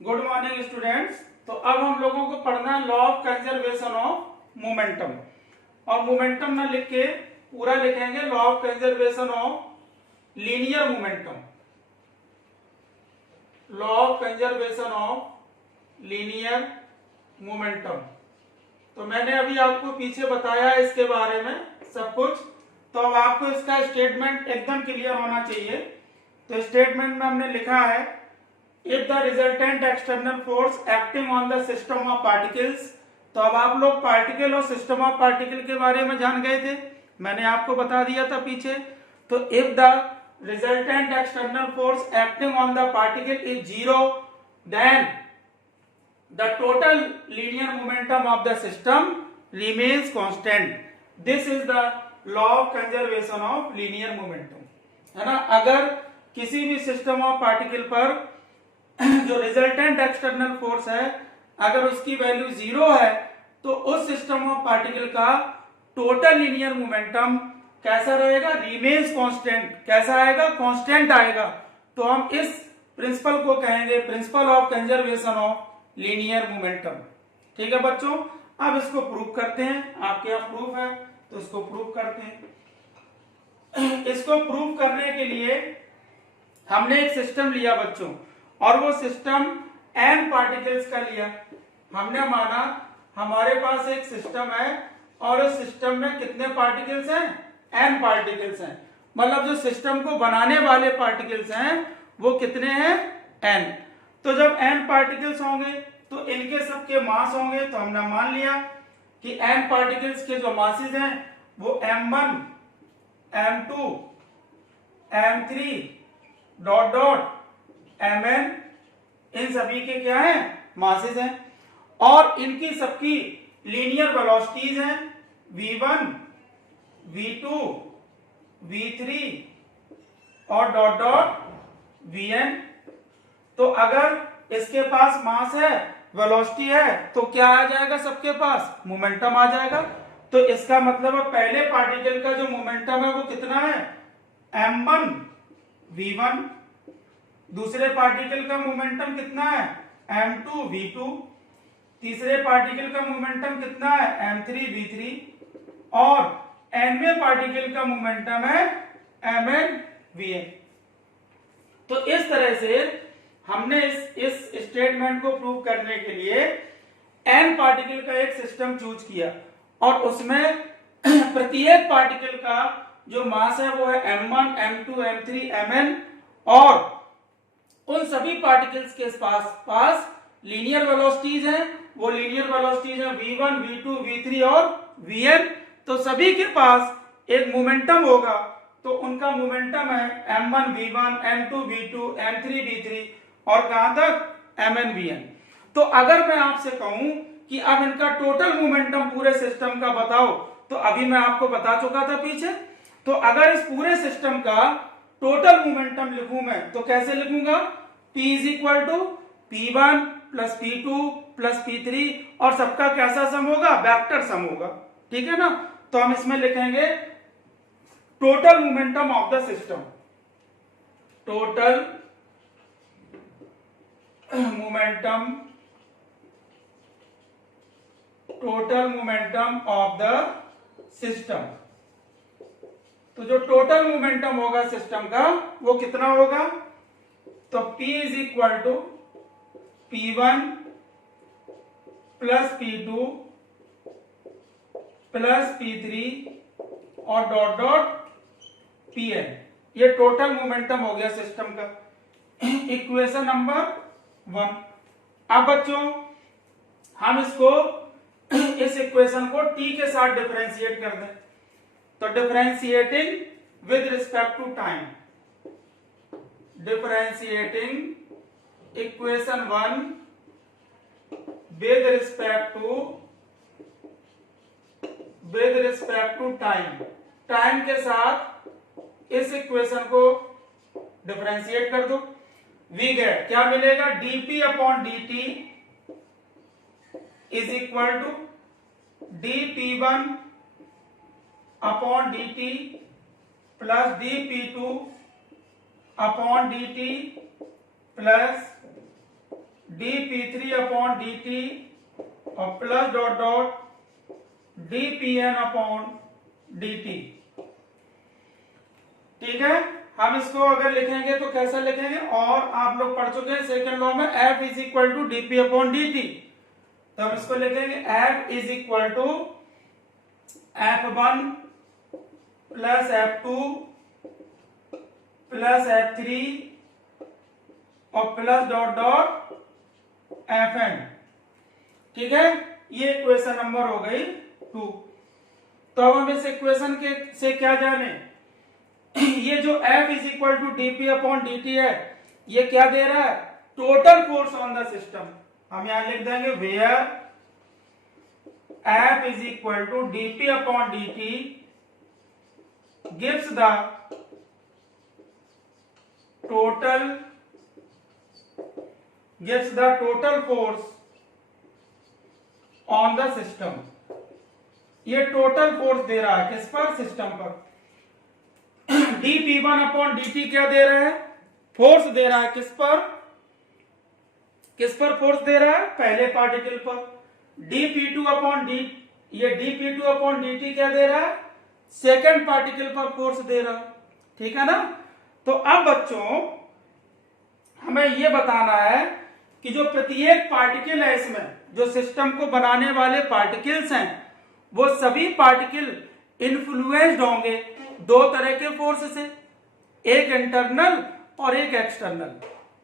Good morning students. तो अब हम लोगों को पढ़ना है law of conservation of momentum. और मोमेंटम ना लिख के पूरा लिखेंगे law of conservation of linear momentum. Law of conservation of linear momentum. तो मैंने अभी आपको पीछे बताया इसके बारे में सब कुछ। तो अब आपको इसका स्टेटमेंट एकदम क्लियर होना चाहिए। तो स्टेटमेंट में हमने लिखा है if the resultant external force acting on the system of particles. तो अब आप लोग पार्टिकल और सिस्टम ऑफ पार्टिकल के बारे में जान गए थे, मैंने आपको बता दिया था पीछे। तो if the resultant external force acting on the particle is zero then the total linear momentum of the system remains constant. This is the law of conservation of linear momentum, है ना। अगर किसी भी सिस्टम ऑफ पार्टिकल पर जो resultant external force है अगर उसकी वैल्यू जीरो है तो उस सिस्टम ऑफ पार्टिकल का टोटल लीनियर मोमेंटम कैसा रहेगा, रिमेन्स कांस्टेंट। कैसा आएगा, कांस्टेंट आएगा। तो हम इस प्रिंसिपल को कहेंगे principle of conservation of linear momentum. ठीक है बच्चों, अब इसको प्रूव करते हैं। आपके यहाँ प्रूफ है तो इसको प्रूव करते हैं। इसको प्रूव करने के लिए हमने एक सिस्टम लिया बच्चों, और वो सिस्टम n पार्टिकल्स का लिया। हमने माना हमारे पास एक सिस्टम है और उस सिस्टम में कितने पार्टिकल्स हैं, n पार्टिकल्स हैं। मतलब जो सिस्टम को बनाने वाले पार्टिकल्स हैं वो कितने हैं, n। तो जब n पार्टिकल्स होंगे तो इनके सबके मास होंगे। तो हमने मान लिया कि n पार्टिकल्स के जो मासेस हैं वो m1 m2 m3 dot dot mn, इन सभी के क्या है, मासेस हैं। और इनकी सबकी लीनियर वेलोसिटीज हैं v1 v2 v3 और डॉट डॉट vn। तो अगर इसके पास मास है, वेलोसिटी है, तो क्या आ जाएगा, सबके पास मोमेंटम आ जाएगा। तो इसका मतलब है पहले पार्टिकल का जो मोमेंटम है वो कितना है, m1 v1। दूसरे पार्टिकल का मोमेंटम कितना है, m2 v2। तीसरे पार्टिकल का मोमेंटम कितना है, m3 v3। और nवें पार्टिकल का मोमेंटम है mn vn। तो इस तरह से हमने इस स्टेटमेंट को प्रूव करने के लिए n पार्टिकल का एक सिस्टम चूज किया और उसमें प्रत्येक पार्टिकल का जो मास है वो है m1 m2 m3 mn। और उन सभी पार्टिकल्स के पास लीनियर वेलोसिटीज हैं। वो लीनियर वेलोसिटीज हैं v1 v2 v3 और vn। तो सभी के पास एक मोमेंटम होगा। तो उनका मोमेंटम है m1 v1 m2 v2 m3 v3 और कहां तक, mn vn। तो अगर मैं आपसे कहूं कि अब इनका टोटल मोमेंटम पूरे सिस्टम का बताओ, तो अभी मैं आपको बता चुका था पीछे। तो अगर इस पूरे सिस्टम का टोटल मोमेंटम लिखूं मैं तो कैसे लिखूंगा, p is equal to p1 plus p2 plus p3 और सबका कैसा सम होगा, वेक्टर सम होगा। ठीक है ना। तो हम इसमें लिखेंगे total momentum of the system, total momentum of the system. तो जो टोटल मोमेंटम होगा सिस्टम का वो कितना होगा, तो P is equal to P1 plus P2 plus P3 और डॉट डॉट Pn। ये टोटल मोमेंटम हो गया सिस्टम का। Equation number 1। अब बच्चों हम इसको इस इक्वेशन को t के साथ डिफरेंशिएट कर दें। तो differentiating with respect to time, differentiating equation 1 with respect to time. Time के साथ इस इक्वेशन को डिफरेंशिएट कर दो। वी गेट क्या मिलेगा, dp upon dt is equal to dp1 upon dt plus dp2 upon dt plus dp3 upon dt और plus dot dot dpn upon dt। ठीक है, हम इसको अगर लिखेंगे तो कैसा लिखेंगे, और आप लोग पढ़ चुके हैं सेकंड लॉ में F is equal to dp upon dt। तो हम इसको लिखेंगे F is equal to F1 plus F2 plus F3 और प्लस डॉट डॉट Fn। ठीक है, ये इक्वेशन नंबर हो गई 2। तो अब हम इस इक्वेशन के से क्या जाने, ये जो F is equal to dp upon dt है, ये क्या दे रहा है, total force on the system. हम यहां लिख देंगे where F is equal to dp upon dt gives the total force on the system. ये टोटल फोर्स दे रहा है किस पर, सिस्टम पर। dp1 अपॉन dt क्या दे रहा है, फोर्स दे रहा है किस पर फोर्स दे रहा है, पहले पार्टिकल पर। dp2 अपॉन dt क्या दे रहा है, सेकंड पार्टिकल पर फोर्स दे रहा है। ठीक है ना। तो अब बच्चों हमें यह बताना है कि जो प्रत्येक पार्टिकल है इसमें, जो सिस्टम को बनाने वाले पार्टिकल्स हैं, वो सभी पार्टिकल इन्फ्लुएंस्ड होंगे दो तरह के फोर्स से, एक इंटरनल और एक एक्सटर्नल।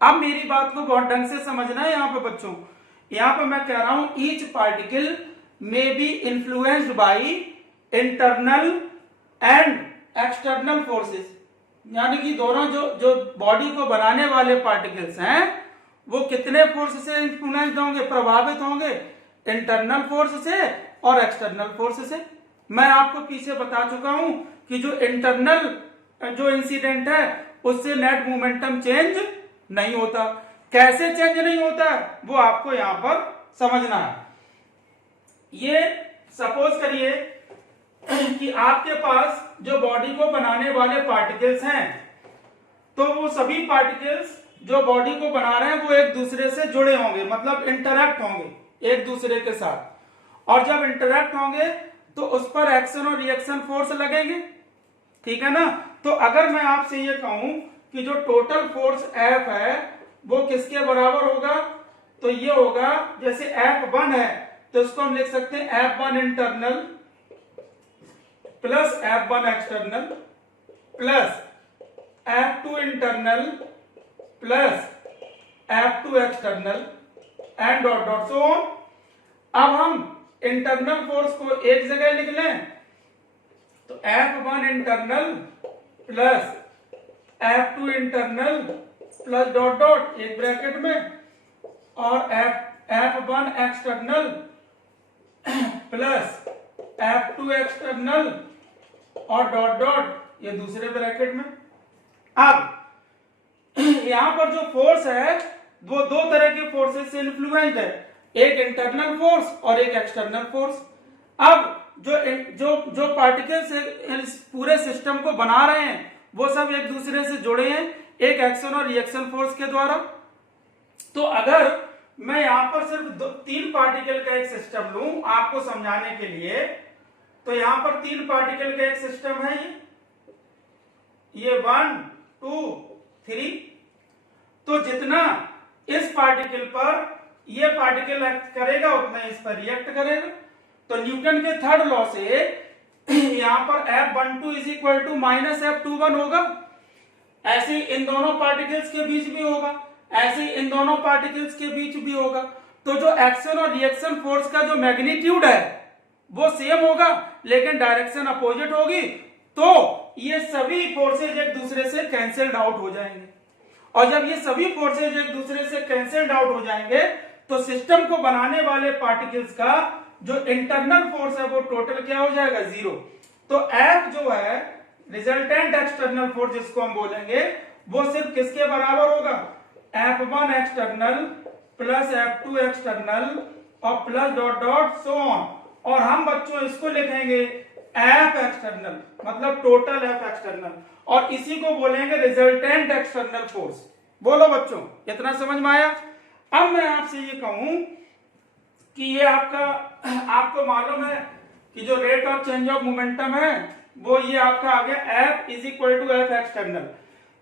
अब मेरी बात को बहुत ढंग से समझना है यहाँ पे बच्चों। यहाँ पे मैं कह रहा हूं ईच पार्टिकल में B influenced by internal and external forces, यानी कि दोनों जो बॉडी को बनाने वाले पार्टिकल्स हैं वो कितने फोर्स से इन्फ्लुएंस्ड होंगे, प्रभावित होंगे, इंटरनल फोर्स से और एक्सटर्नल फोर्स से। मैं आपको पीछे बता चुका हूं कि जो इंटरनल जो इंसिडेंट है उससे नेट मोमेंटम चेंज नहीं होता। कैसे चेंज नहीं होता वो आपको यहां पर समझना है। ये सपोज करिए कि आपके पास जो बॉडी को बनाने वाले पार्टिकल्स हैं, तो वो सभी पार्टिकल्स जो बॉडी को बना रहे हैं वो एक दूसरे से जुड़े होंगे, मतलब इंटरैक्ट होंगे एक दूसरे के साथ। और जब इंटरैक्ट होंगे तो उस पर एक्शन और रिएक्शन फोर्स लगेंगे। ठीक है ना। तो अगर मैं आपसे ये कहूं कि जो टोटल फोर्स F है वो किसके बराबर होगा, तो ये होगा, जैसे F1 है तो इसको हम लिख सकते हैं F1 internal plus F1 external plus F2 internal plus F2 external and dot dot so on. अब हम इंटरनल फोर्स को एक जगह लिख लें तो F1 internal plus F2 internal plus dot dot एक ब्रैकेट में और F1 external plus F2 external और डॉट डॉट ये दूसरे ब्रैकेट में। अब यहां पर जो फोर्स है वो दो तरह के फोर्सेस से इन्फ्लुएंस्ड है, एक इंटरनल फोर्स और एक एक्सटर्नल फोर्स। अब जो पार्टिकल्स इस पूरे सिस्टम को बना रहे हैं वो सब एक दूसरे से जुड़े हैं एक एक्शन और रिएक्शन फोर्स के द्वारा। तो अगर मैं यहां पर सिर्फ तीन पार्टिकल का एक सिस्टम लूं आपको समझाने के लिए, तो यहां पर तीन पार्टिकल का एक सिस्टम है, ये 1 2 3। तो जितना इस पार्टिकल पर ये पार्टिकल एक्ट करेगा उतना इस पर रिएक्ट करेगा। तो न्यूटन के थर्ड लॉ से यहां पर F12 is equal to minus F21 होगा। ऐसे ही इन दोनों पार्टिकल्स के बीच भी होगा, ऐसे ही इन दोनों पार्टिकल्स के बीच भी होगा। तो जो एक्शन और रिएक्शन फोर्स का जो मैग्नीट्यूड है वो सेम होगा लेकिन डायरेक्शन अपोजिट होगी। तो ये सभी फोर्सेज एक दूसरे से कैंसिल्ड आउट हो जाएंगे, और जब ये सभी फोर्सेज एक दूसरे से कैंसिल्ड आउट हो जाएंगे तो सिस्टम को बनाने वाले पार्टिकल्स का जो इंटरनल फोर्स है वो टोटल क्या हो जाएगा, 0। तो F जो है रिजल्टेंट एक्सटर्नल फोर्स जिसको हम बोलेंगे वो सिर्फ किसके बराबर होगा, F1 external plus F2 external और plus dot dot so on. और हम बच्चों इसको लिखेंगे F एक्सटर्नल, मतलब टोटल F एक्सटर्नल, और इसी को बोलेंगे रिजल्टेंट एक्सटर्नल फोर्स। बोलो बच्चों, इतना समझ में आया। अब मैं आपसे ये कहूं कि ये आपको मालूम है कि जो rate of change of momentum है वो ये आपका आ गया F is equal to F external.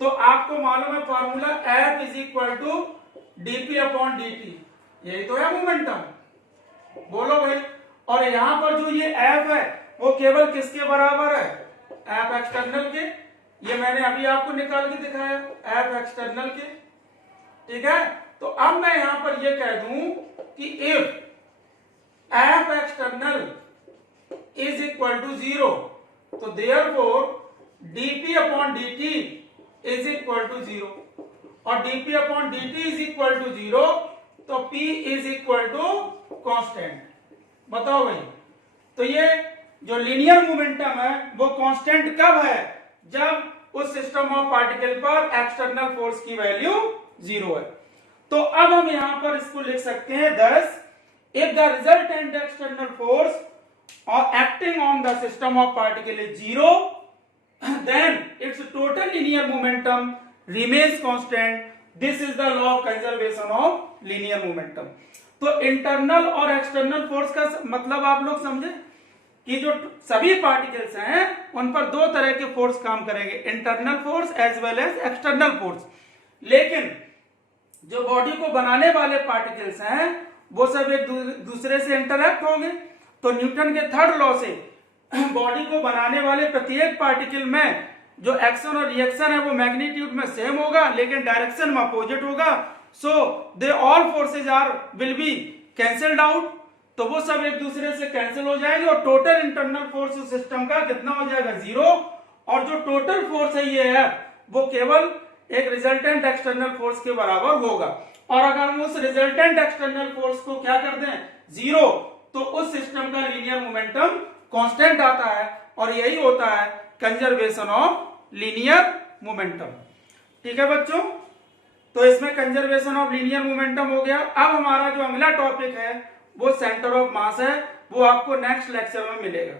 तो आपको मालूम है formula F is equal to dp upon dt, यही तो है मोमेंटम, बोलो भाई। और यहां पर जो ये F है वो केवल किसके बराबर है, F एक्सटर्नल के। ये मैंने अभी आपको निकाल के दिखाया F एक्सटर्नल के, ठीक है। तो अब मैं यहां पर ये कह दूं कि if F external is equal to 0 तो therefore dp upon dt is equal to 0, और dp upon dt is equal to 0 तो p is equal to constant. बताओ भाई, तो ये जो लीनियर मोमेंटम है वो कांस्टेंट कब है, जब उस सिस्टम ऑफ पार्टिकल पर एक्सटर्नल फोर्स की वैल्यू 0 है। तो अब हम यहां पर इसको लिख सकते हैं thus if the resultant external force or acting on the system of particle is 0 then its total linear momentum remains constant. This is the law of conservation of linear momentum. तो इंटरनल और external force का मतलब आप लोग समझे कि जो सभी पार्टिकल्स हैं उन पर दो तरह के फोर्स काम करेंगे, internal force as well as external force. लेकिन जो बॉडी को बनाने वाले पार्टिकल्स हैं वो सब एक दूसरे से इंटरैक्ट होंगे। तो न्यूटन के थर्ड लॉ से बॉडी को बनाने वाले प्रत्येक पार्टिकल में जो एक्शन और रिएक्शन है वो मैग्नीट्यूड में सेम होगा लेकिन डायरेक्शन में अपोजिट होगा। So they all forces are will be cancelled out, तो वो सब एक दूसरे से कैंसिल हो जाएंगे और टोटल इंटरनल फोर्स सिस्टम का कितना हो जाएगा 0, और जो टोटल फोर्स है ये है वो केवल एक रिजल्टेंट एक्सटर्नल फोर्स के बराबर होगा। और अगर हम उस रिजल्टेंट एक्सटर्नल फोर्स को क्या कर दें 0, तो उस सिस्टम का लीनियर मोमेंटम कांस्टेंट आता है, और यही होता है कंजर्वेशन ऑफ लीनियर मोमेंटम। ठीक है बच्चों, तो इसमें कंजर्वेशन ऑफ लीनियर मोमेंटम हो गया। अब हमारा जो अगला टॉपिक है वो सेंटर ऑफ मास है, वो आपको नेक्स्ट लेक्चर में मिलेगा।